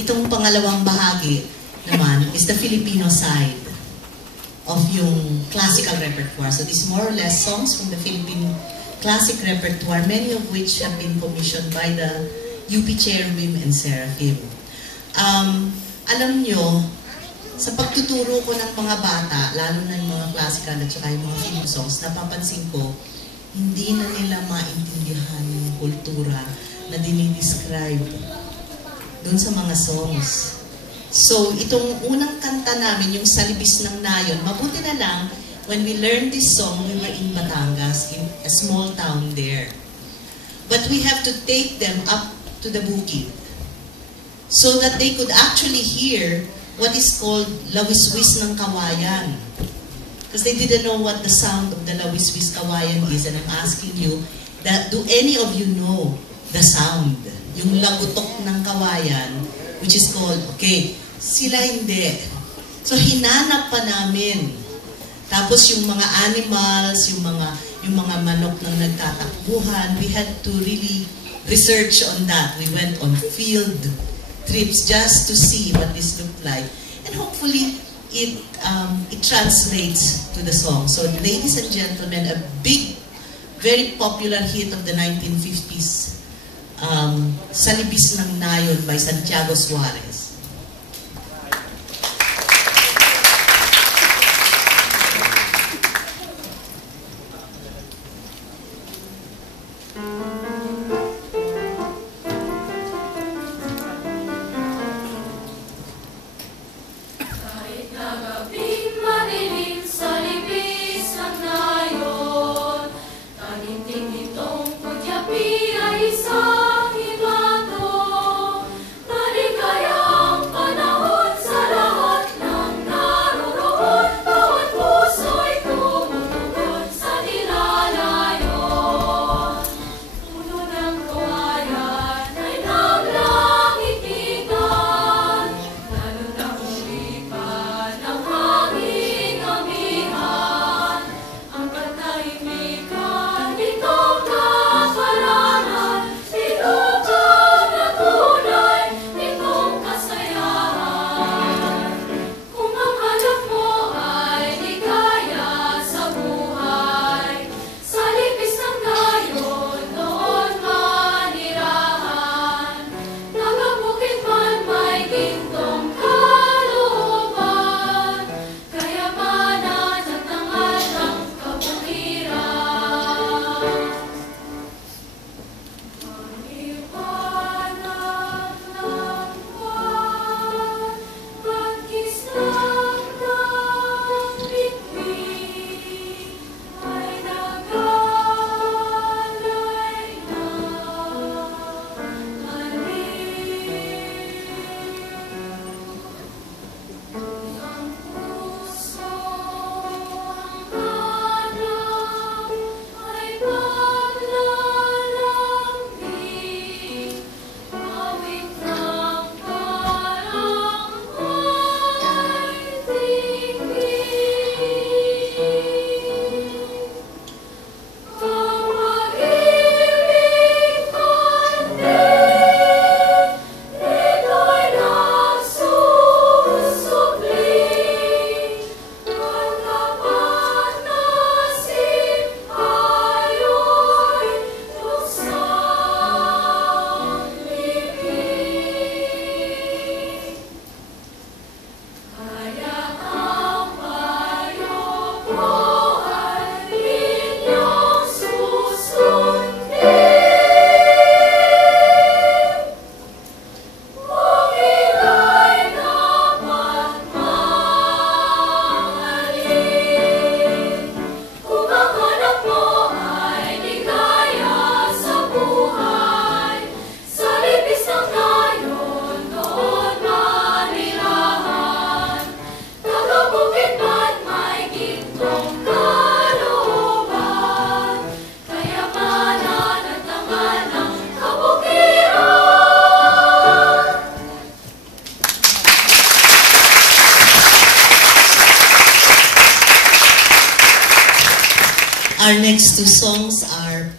Itong pangalawang bahagi naman is the Filipino side of yung classical repertoire. So these more or less songs from the Philippine classic repertoire, many of which have been commissioned by the UP Cherubim and Seraphim. Alam nyo, sa pagtuturo ko ng mga bata, lalo na yung mga classical at saka yung mga film songs, napapansin ko, hindi na nila maintindihan yung kultura na dinidescribe doon sa mga songs. So, itong unang kanta namin, yung Salibis ng Nayon, mabuti na lang, when we learned this song, we were in Batangas, in a small town there. But we have to take them up to the bukid so that they could actually hear what is called lawiswis ng kawayan. Because they didn't know what the sound of the lawiswis kawayan is, and I'm asking you, that do any of you know the sound? Yung lagutok ng kawayan, which is called, okay, sila hindi. So hinanap pa namin. Tapos yung mga animals, yung mga manok nang nagtatakbuhan, we had to really research on that. We went on field trips just to see what this looked like. And hopefully, it translates to the song. So ladies and gentlemen, a big, very popular hit of the 1950s, Salibis ng Nayon by Santiago Suarez. Our next two songs are